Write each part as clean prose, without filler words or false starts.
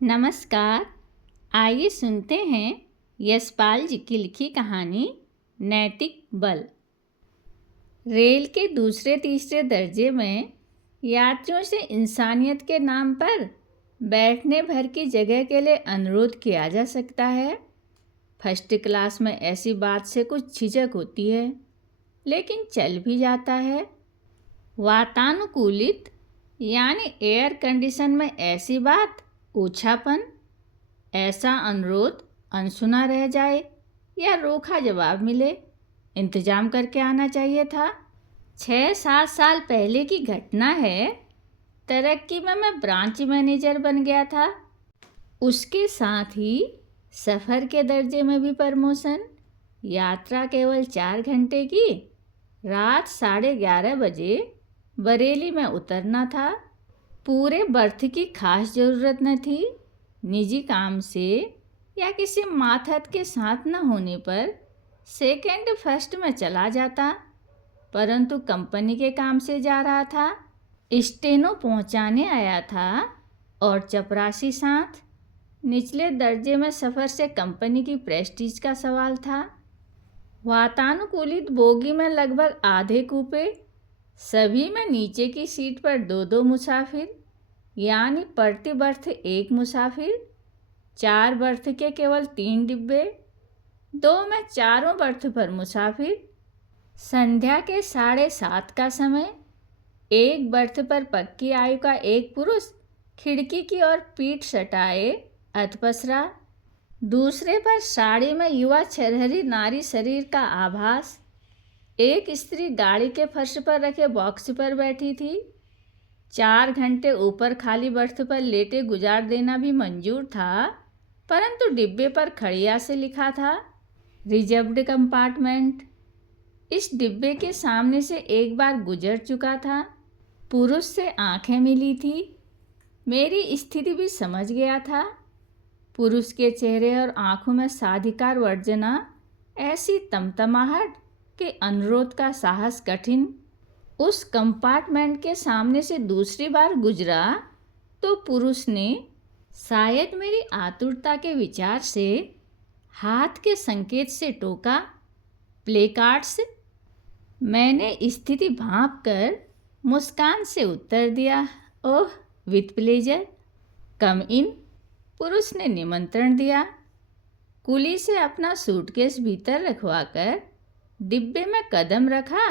नमस्कार। आइए सुनते हैं यशपाल जी की लिखी कहानी नैतिक बल। रेल के दूसरे तीसरे दर्जे में यात्रियों से इंसानियत के नाम पर बैठने भर की जगह के लिए अनुरोध किया जा सकता है। फर्स्ट क्लास में ऐसी बात से कुछ झिझक होती है, लेकिन चल भी जाता है। वातानुकूलित यानी एयर कंडीशन में ऐसी बात ओछापन, ऐसा अनुरोध अनसुना रह जाए या रूखा जवाब मिले, इंतजाम करके आना चाहिए था। 6-7 साल पहले की घटना है। तरक्की में मैं ब्रांच मैनेजर बन गया था। उसके साथ ही सफ़र के दर्जे में भी प्रमोशन। यात्रा केवल 4 घंटे की। रात 11:30 बजे बरेली में उतरना था। पूरे बर्थ की खास ज़रूरत न थी। निजी काम से या किसी मातहत के साथ न होने पर सेकंड फर्स्ट में चला जाता, परंतु कंपनी के काम से जा रहा था। स्टेनो पहुंचाने आया था और चपरासी साथ। निचले दर्जे में सफ़र से कंपनी की प्रेस्टीज का सवाल था। वातानुकूलित बोगी में लगभग आधे कूपे, सभी में नीचे की सीट पर 2-2 मुसाफिर, यानी प्रति बर्थ 1 मुसाफिर। 4 बर्थ के केवल 3 डिब्बे, 2 में चारों बर्थ पर मुसाफिर। संध्या के 7:30 का समय। एक बर्थ पर पक्की आयु का एक पुरुष खिड़की की ओर पीठ सटाए अधपसरा। दूसरे पर साड़ी में युवा छरहरी नारी शरीर का आभास। एक स्त्री गाड़ी के फर्श पर रखे बॉक्स पर बैठी थी। 4 घंटे ऊपर खाली बर्थ पर लेटे गुजार देना भी मंजूर था, परंतु डिब्बे पर खड़िया से लिखा था रिजर्व्ड कंपार्टमेंट। इस डिब्बे के सामने से एक बार गुजर चुका था। पुरुष से आंखें मिली थी। मेरी स्थिति भी समझ गया था। पुरुष के चेहरे और आंखों में साधिकार वर्जना, ऐसी तमतमाहट के अनुरोध का साहस कठिन। उस कंपार्टमेंट के सामने से दूसरी बार गुजरा तो पुरुष ने शायद मेरी आतुरता के विचार से हाथ के संकेत से टोका, प्लेकार्ड्स। मैंने स्थिति भांप कर मुस्कान से उत्तर दिया, ओह विथ प्लेजर, कम इन। पुरुष ने निमंत्रण दिया। कुली से अपना सूटकेस भीतर रखवाकर डिब्बे में कदम रखा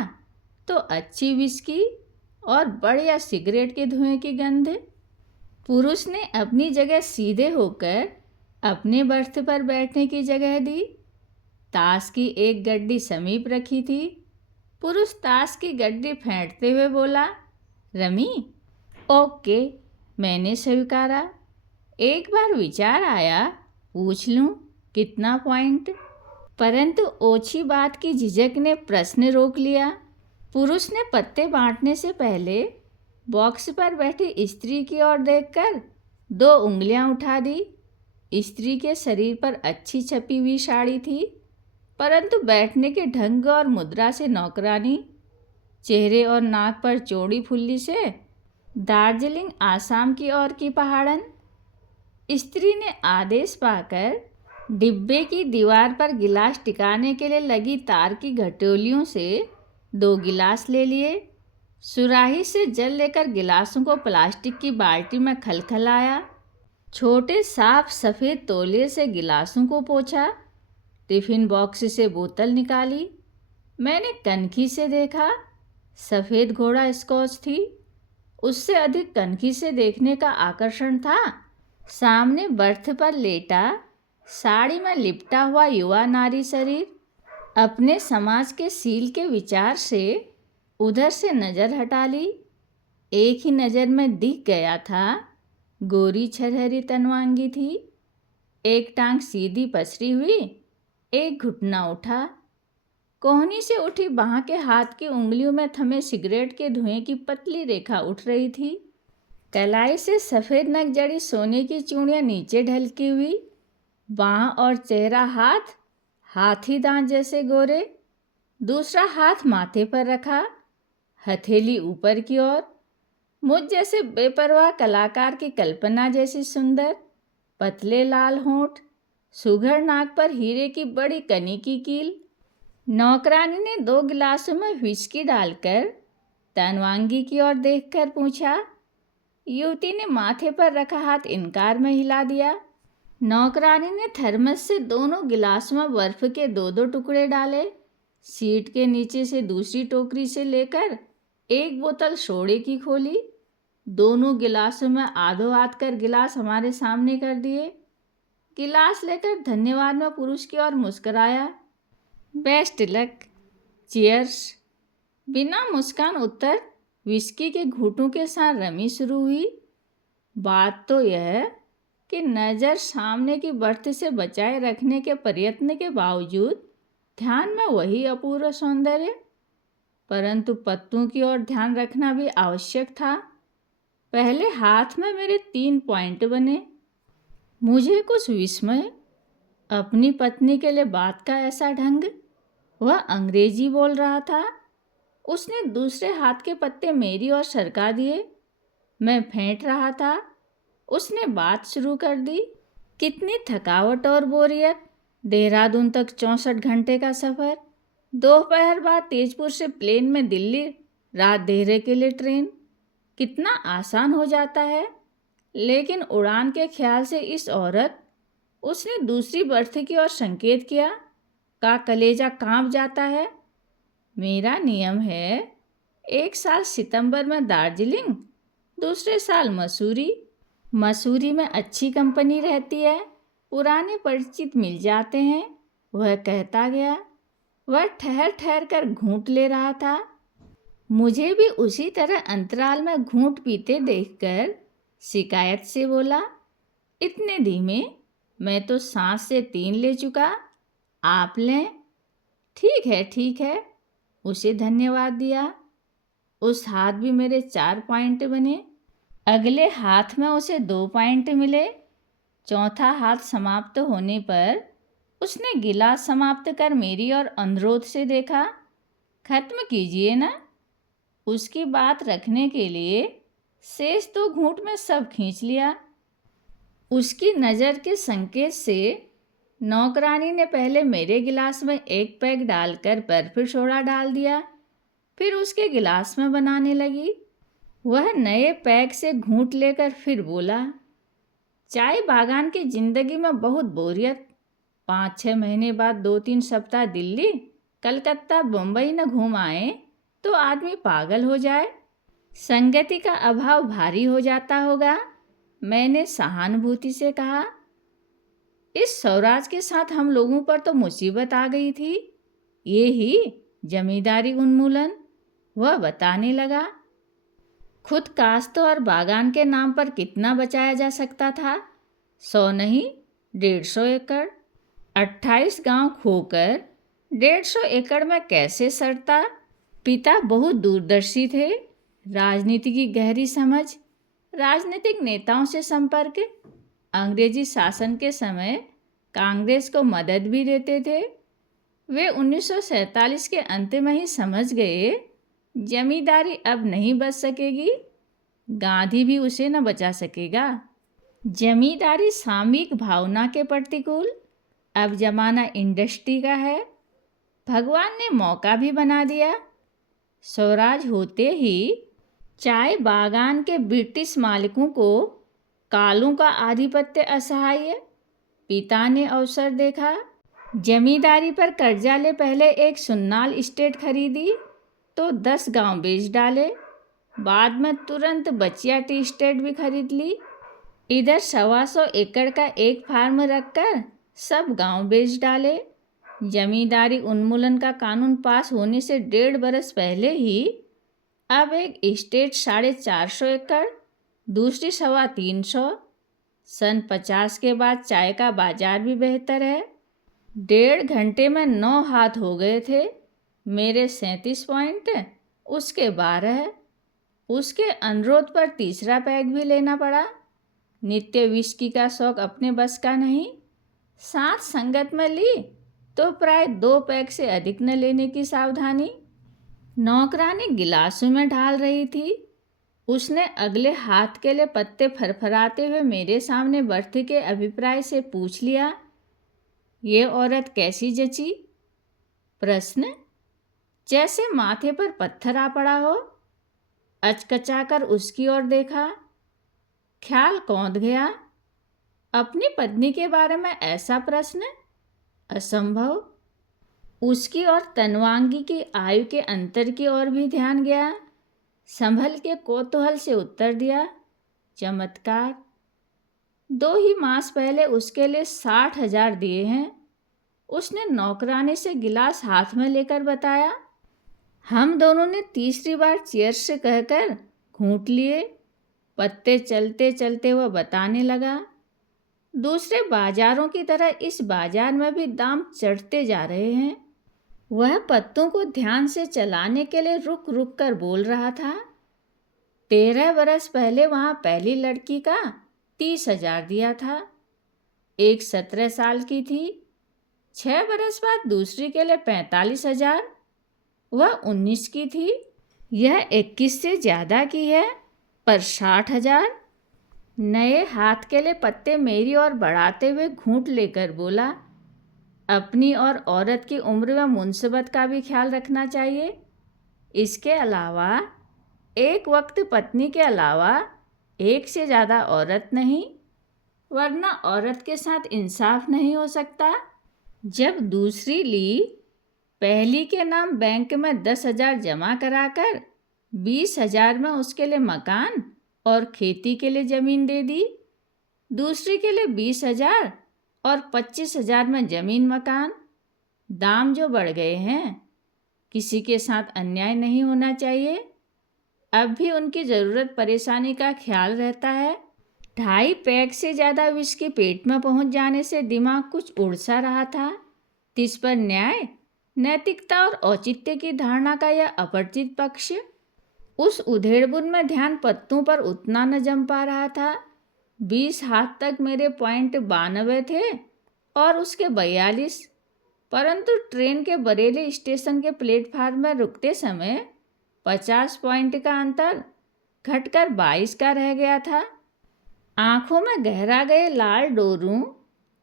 तो अच्छी विस्की और बढ़िया सिगरेट के धुएं की गंध। पुरुष ने अपनी जगह सीधे होकर अपने बर्थ पर बैठने की जगह दी। ताश की एक गड्डी समीप रखी थी। पुरुष ताश की गड्डी फेंटते हुए बोला, रमी? ओके, मैंने स्वीकारा। एक बार विचार आया, पूछ लूं कितना पॉइंट, परंतु ओछी बात की झिझक ने प्रश्न रोक लिया। पुरुष ने पत्ते बांटने से पहले बॉक्स पर बैठी स्त्री की ओर देखकर 2 उंगलियां उठा दी। स्त्री के शरीर पर अच्छी छपी हुई साड़ी थी, परंतु बैठने के ढंग और मुद्रा से नौकरानी। चेहरे और नाक पर चौड़ी फुल्ली से दार्जिलिंग आसाम की ओर की पहाड़न। स्त्री ने आदेश पाकर डिब्बे की दीवार पर गिलास टिकाने के लिए लगी तार की घटोलियों से 2 गिलास ले लिए। सुराही से जल लेकर गिलासों को प्लास्टिक की बाल्टी में खलखलाया। छोटे साफ सफ़ेद तौलिए से गिलासों को पोंछा। टिफ़िन बॉक्स से बोतल निकाली। मैंने कनखी से देखा, सफ़ेद घोड़ा स्कॉच थी। उससे अधिक कनखी से देखने का आकर्षण था सामने बर्थ पर लेटा, साड़ी में लिपटा हुआ युवा नारी शरीर। अपने समाज के सील के विचार से उधर से नज़र हटा ली। एक ही नज़र में दिख गया था, गोरी छरहरी तनवांगी थी। एक टांग सीधी पसरी हुई, एक घुटना उठा। कोहनी से उठी बाह के हाथ की उंगलियों में थमे सिगरेट के धुएं की पतली रेखा उठ रही थी। कलाई से सफ़ेद नग जड़ी सोने की चूड़ियाँ नीचे ढलकी हुई। बाह और चेहरा हाथी दांत जैसे गोरे। दूसरा हाथ माथे पर रखा, हथेली ऊपर की ओर। मुझ जैसे बेपरवाह कलाकार की कल्पना जैसी सुंदर। पतले लाल होंठ, सुघड़ नाक पर हीरे की बड़ी कनी की कील। नौकरानी ने 2 गिलासों में व्हिस्की डालकर तनवांगी की ओर देखकर पूछा। युवती ने माथे पर रखा हाथ इनकार में हिला दिया। नौकरानी ने थर्मस से दोनों गिलासों में बर्फ के 2-2 टुकड़े डाले। सीट के नीचे से दूसरी टोकरी से लेकर एक बोतल सोडे की खोली। दोनों गिलासों में आधो आध कर गिलास हमारे सामने कर दिए। गिलास लेकर धन्यवाद में पुरुष की ओर मुस्कराया। Best luck, cheers. बिना मुस्कान उत्तर विस्की के घूंटों के साथ रमी शुरू हुई। बात तो यह कि नज़र सामने की बर्थ से बचाए रखने के प्रयत्न के बावजूद ध्यान में वही अपूर्व सौंदर्य, परंतु पत्तों की ओर ध्यान रखना भी आवश्यक था। पहले हाथ में मेरे 3 पॉइंट बने। मुझे कुछ विस्मय, अपनी पत्नी के लिए बात का ऐसा ढंग। वह अंग्रेजी बोल रहा था। उसने दूसरे हाथ के पत्ते मेरी ओर सरका दिए। मैं फेंट रहा था। उसने बात शुरू कर दी। कितनी थकावट और बोरियत। देहरादून तक 64 घंटे का सफ़र, दोपहर बाद तेजपुर से प्लेन में दिल्ली, रात देहरे के लिए ट्रेन। कितना आसान हो जाता है, लेकिन उड़ान के ख्याल से इस औरत, उसने दूसरी बर्थ की ओर संकेत किया, का कलेजा कांप जाता है। मेरा नियम है, एक साल सितंबर में दार्जिलिंग, दूसरे साल मसूरी। मसूरी में अच्छी कंपनी रहती है, पुराने परिचित मिल जाते हैं। वह कहता गया। वह ठहर ठहर कर घूंट ले रहा था। मुझे भी उसी तरह अंतराल में घूंट पीते देखकर शिकायत से बोला, इतने धीमे, मैं तो सांस से 3 ले चुका, आप लें। ठीक है, उसे धन्यवाद दिया। उस हाथ भी मेरे 4 पॉइंट बने। अगले हाथ में उसे 2 पॉइंट मिले। चौथा हाथ समाप्त होने पर उसने गिलास समाप्त कर मेरी ओर अनुरोध से देखा। खत्म कीजिए ना। उसकी बात रखने के लिए शेष 2 घूंट में सब खींच लिया। उसकी नज़र के संकेत से नौकरानी ने पहले मेरे गिलास में 1 पैग डालकर बर्फ सोडा डाल दिया, फिर उसके गिलास में बनाने लगी। वह नए पैग से घूंट लेकर फिर बोला, चाय बागान की जिंदगी में बहुत बोरियत। 5-6 महीने बाद 2-3 सप्ताह दिल्ली, कलकत्ता, बम्बई न घूम आए तो आदमी पागल हो जाए। संगति का अभाव भारी हो जाता होगा। मैंने सहानुभूति से कहा। इस स्वराज के साथ हम लोगों पर तो मुसीबत आ गई थी, ये ही जमींदारी उन्मूलन। वह बताने लगा। खुद काश्त और बागान के नाम पर कितना बचाया जा सकता था? 100 नहीं, 150 एकड़। 28 गांव खोकर 150 एकड़ में कैसे सड़ता? पिता बहुत दूरदर्शी थे। राजनीति की गहरी समझ, राजनीतिक नेताओं से संपर्क। अंग्रेजी शासन के समय कांग्रेस को मदद भी देते थे। वे 1947 के अंत में ही समझ गए, जमींदारी अब नहीं बच सकेगी, गांधी भी उसे न बचा सकेगा। जमींदारी सामयिक भावना के प्रतिकूल, अब जमाना इंडस्ट्री का है। भगवान ने मौका भी बना दिया। स्वराज होते ही चाय बागान के ब्रिटिश मालिकों को कालों का आधिपत्य असहाय। पिता ने अवसर देखा। जमींदारी पर कर्जा ले पहले एक सुन्नाल इस्टेट खरीदी, तो 10 गांव बेच डाले। बाद में तुरंत बचिया टी इस्टेट भी खरीद ली। इधर 125 एकड़ का एक फार्म रखकर सब गांव बेच डाले। जमींदारी उन्मूलन का कानून पास होने से 1.5 बरस पहले ही अब एक इस्टेट 450 एकड़, दूसरी 325। सन 50 के बाद चाय का बाजार भी बेहतर है। 1.5 घंटे में 9 हाथ हो गए थे। मेरे 37 पॉइंट, उसके 12। उसके अनुरोध पर तीसरा पैग भी लेना पड़ा। नित्य विस्की का शौक अपने बस का नहीं। साथ संगत में ली तो प्राय 2 पैग से अधिक न लेने की सावधानी। नौकरानी गिलासों में ढाल रही थी। उसने अगले हाथ के लिए पत्ते फरफराते हुए मेरे सामने बर्थ के अभिप्राय से पूछ लिया, ये औरत कैसी जची? प्रश्न, जैसे माथे पर पत्थर आ पड़ा हो। अचकचाकर उसकी ओर देखा। ख्याल कौंध गया। अपनी पत्नी के बारे में ऐसा प्रश्न? असंभव। उसकी और तन्वांगी की आयु के अंतर की ओर भी ध्यान गया। संभल के कौतूहल से उत्तर दिया, चमत्कार। 2 ही मास पहले उसके लिए 60,000 दिए हैं। उसने नौकरानी से गिलास हाथ में लेकर बताया। हम दोनों ने तीसरी बार चीयर्स से कहकर घूंट लिए। पत्ते चलते चलते वह बताने लगा, दूसरे बाजारों की तरह इस बाजार में भी दाम चढ़ते जा रहे हैं। वह पत्तों को ध्यान से चलाने के लिए रुक रुक कर बोल रहा था। 13 बरस पहले वहाँ पहली लड़की का 30,000 दिया था। एक 17 साल की थी। 6 बरस बाद दूसरी के लिए 45,000। वह 19 की थी। यह 21 से ज़्यादा की है, पर 60,000। नए हाथ के लिए पत्ते मेरी ओर बढ़ाते हुए घूंट लेकर बोला, अपनी और औरत की उम्र व मुनसबत का भी ख्याल रखना चाहिए। इसके अलावा एक वक्त पत्नी के अलावा एक से ज़्यादा औरत नहीं, वरना औरत के साथ इंसाफ नहीं हो सकता। जब दूसरी ली, पहली के नाम बैंक में 10,000 जमा कराकर 20,000 में उसके लिए मकान और खेती के लिए ज़मीन दे दी। दूसरी के लिए 20,000 और 25,000 में ज़मीन मकान। दाम जो बढ़ गए हैं, किसी के साथ अन्याय नहीं होना चाहिए। अब भी उनकी ज़रूरत परेशानी का ख्याल रहता है। 2.5 पैक से ज़्यादा विस्की पेट में पहुंच जाने से दिमाग कुछ उड़ सा रहा था। तिस पर न्याय, नैतिकता और औचित्य की धारणा का यह अपरिचित पक्ष। उस उधेड़बुन में ध्यान पत्तों पर उतना न जम पा रहा था। 20 हाथ तक मेरे पॉइंट 92 थे और उसके 42, परंतु ट्रेन के बरेली स्टेशन के प्लेटफार्म में रुकते समय 50 पॉइंट का अंतर घटकर 22 का रह गया था। आंखों में गहरा गए लाल डोरों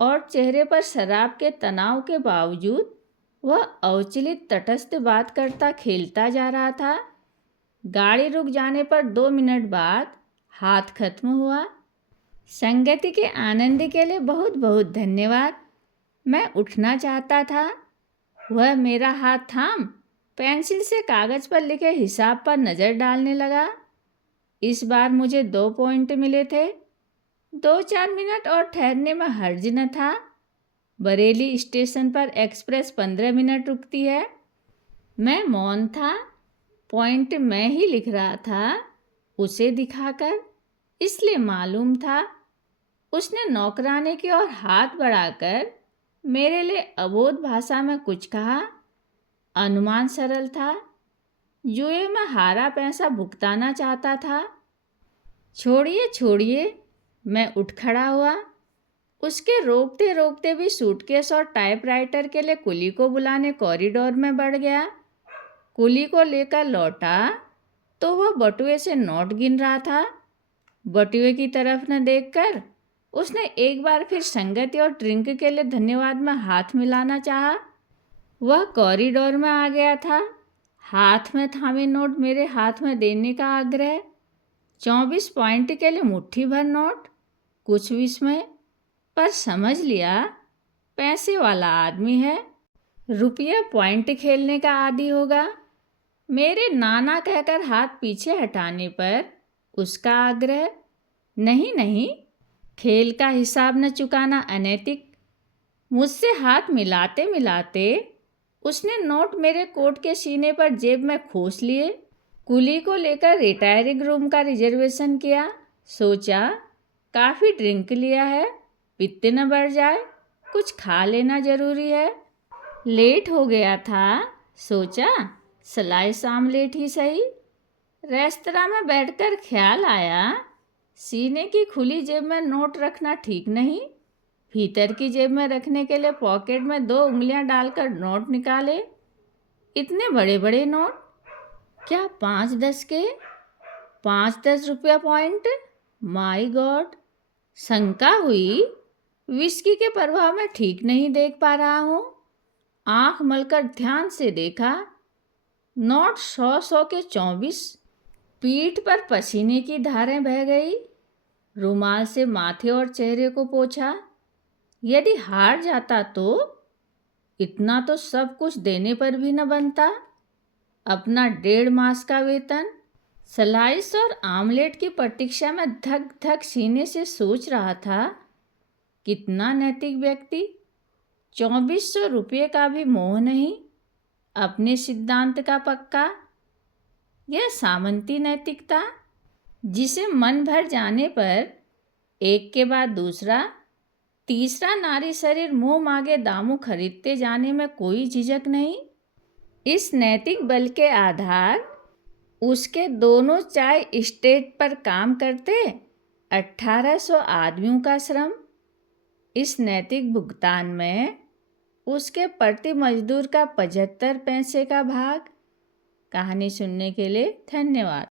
और चेहरे पर शराब के तनाव के बावजूद वह अविचलित तटस्थ बात करता खेलता जा रहा था। गाड़ी रुक जाने पर 2 मिनट बाद हाथ खत्म हुआ। संगति के आनंद के लिए बहुत बहुत धन्यवाद। मैं उठना चाहता था। वह मेरा हाथ थाम पेंसिल से कागज़ पर लिखे हिसाब पर नज़र डालने लगा। इस बार मुझे 2 पॉइंट मिले थे। 2-4 मिनट और ठहरने में हर्ज न था। बरेली स्टेशन पर एक्सप्रेस 15 मिनट रुकती है। मैं मौन था। पॉइंट मैं ही लिख रहा था, उसे दिखाकर, इसलिए मालूम था। उसने नौकरानी की ओर हाथ बढ़ाकर मेरे लिए अबोध भाषा में कुछ कहा। अनुमान सरल था। जुए में हारा पैसा भुगताना चाहता था। छोड़िए छोड़िए, मैं उठ खड़ा हुआ। उसके रोकते रोकते भी सूटकेस और टाइपराइटर के लिए कुली को बुलाने कॉरिडोर में बढ़ गया। कुली को लेकर लौटा तो वह बटुए से नोट गिन रहा था। बटुए की तरफ न देखकर उसने एक बार फिर संगति और ड्रिंक के लिए धन्यवाद में हाथ मिलाना चाहा। वह कॉरिडोर में आ गया था। हाथ में थामे नोट मेरे हाथ में देने का आग्रह। 24 पॉइंट के लिए मुट्ठी भर नोट। कुछ विस्मय, पर समझ लिया पैसे वाला आदमी है, रुपया पॉइंट खेलने का आदी होगा। मेरे नाना कहकर हाथ पीछे हटाने पर उसका आग्रह, नहीं नहीं, खेल का हिसाब न चुकाना अनैतिक। मुझसे हाथ मिलाते मिलाते उसने नोट मेरे कोट के सीने पर जेब में खोस लिए। कुली को लेकर रिटायरिंग रूम का रिजर्वेशन किया। सोचा काफ़ी ड्रिंक लिया है, पित्त न बढ़ जाए, कुछ खा लेना जरूरी है। लेट हो गया था, सोचा स्लाइस आमलेट ही सही। रेस्तरां में बैठकर ख्याल आया, सीने की खुली जेब में नोट रखना ठीक नहीं। भीतर की जेब में रखने के लिए पॉकेट में 2 उंगलियां डालकर नोट निकाले। इतने बड़े बड़े नोट, क्या 5-10 के? 5-10 रुपया पॉइंट। My God! शंका हुई, विस्की के प्रभाव में ठीक नहीं देख पा रहा हूँ। आंख मलकर ध्यान से देखा, नोट 100 के 24। पीठ पर पसीने की धारें बह गई। रुमाल से माथे और चेहरे को पोंछा। यदि हार जाता तो इतना तो सब कुछ देने पर भी न बनता। अपना 1.5 मास का वेतन। स्लाइस और आमलेट की प्रतीक्षा में धक धक सीने से सोच रहा था, कितना नैतिक व्यक्ति। 2400 रुपये का भी मोह नहीं, अपने सिद्धांत का पक्का। यह सामंती नैतिकता, जिसे मन भर जाने पर एक के बाद दूसरा, तीसरा नारी शरीर मुंह मांगे दामों खरीदते जाने में कोई झिझक नहीं। इस नैतिक बल के आधार उसके दोनों चाय स्टेट पर काम करते 1800 आदमियों का श्रम। इस नैतिक भुगतान में उसके प्रति मजदूर का 75 पैसे का भाग। कहानी सुनने के लिए धन्यवाद।